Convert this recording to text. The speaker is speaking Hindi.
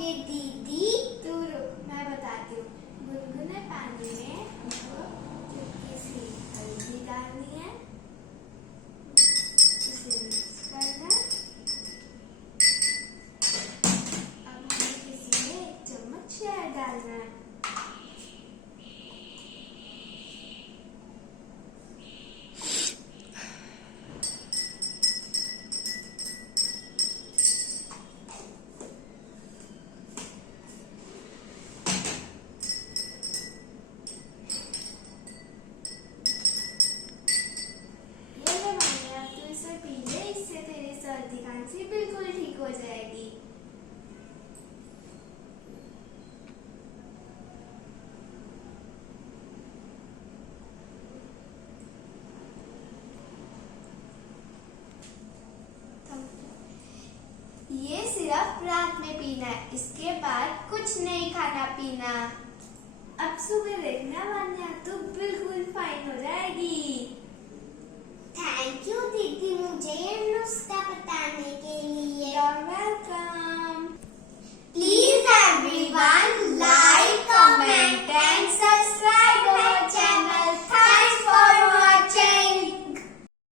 करोगे दीदी? तू रुक, मैं बताती हूँ। गुनगुने पानी में हमको चुटकी सी हल्दी डालनी है, इसे मिक्स करना। अब हमें किसी में 1 चम्मच शहद डालना है। सर्दी खांसी बिल्कुल ठीक हो जाएगी। ये सिर्फ रात में पीना है, इसके बाद कुछ नहीं खाना पीना। अब सुबह देखना वरना तो बिल्कुल फाइन हो जाएगी। थैंक यू दीदी मुझे ये नुस्खा बताने के लिए। You're welcome.